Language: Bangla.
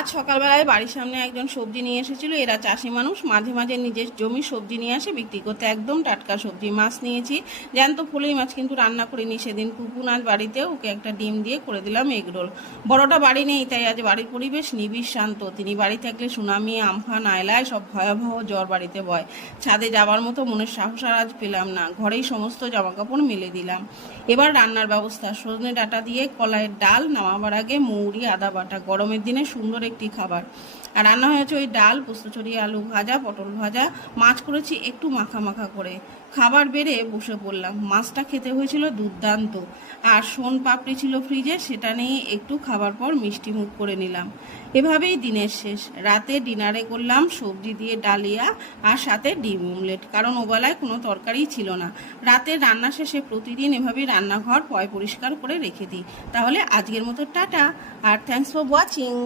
আজ সকালবেলায় বাড়ির সামনে একজন সবজি নিয়ে এসেছিল। এরা চাষি মানুষ, মাঝে মাঝে নিজের জমি সবজি নিয়ে আসে বিক্রি করতে। একদম টাটকা সবজি। মাছ নিয়েছি, জ্যান্ত ফলই মাছ, কিন্তু রান্না করিনি সেদিন। পুপুন আজ বাড়িতে, ওকে একটা ডিম দিয়ে করে দিলাম এগরোল। বড়টা বাড়ি নেই, তাই আজ বাড়ির পরিবেশ নিবিড় শান্ত। তিনি বাড়ি থাকলে সুনামি, আমফান, আয়লায় সব ভয়াবহ জ্বর বাড়িতে বয়। ছাদে যাওয়ার মতো মনের সাহস আর আজ পেলাম না। ঘরেই সমস্ত জামাকাপড় মেলে দিলাম। এবার রান্নার ব্যবস্থা। সজনে ডাঁটা দিয়ে কলাইয়ের ডাল, নামাবার আগে মৌরি আদা বাটা। গরমের দিনে সুন্দর একটি খাবার। আর রান্না হয়েছে ওই ডাল, পোস্ত ছড়িয়ে আলু ভাজা, পটল ভাজা, মাছ করেছি একটু মাখা মাখা করে। খাবার বেড়ে বসে পড়লাম। মাছটা খেতে হয়েছিল দুর্দান্ত। আর সোন পাপড়ি ছিল ফ্রিজে, সেটা নিয়ে একটু খাবার পর মিষ্টি মুখ করে নিলাম। এভাবেই দিনের শেষ। রাতে ডিনারে করলাম সবজি দিয়ে ডালিয়া আর সাথে ডিম অমলেট, কারণ ওবেলায় কোনো তরকারি ছিল না। রাতে রান্না শেষে প্রতিদিন এভাবেই রান্নাঘর পরিষ্কার করে রেখে দিই। তাহলে আজকের মতো টাটা, আর থ্যাঙ্কস ফর ওয়াচিং।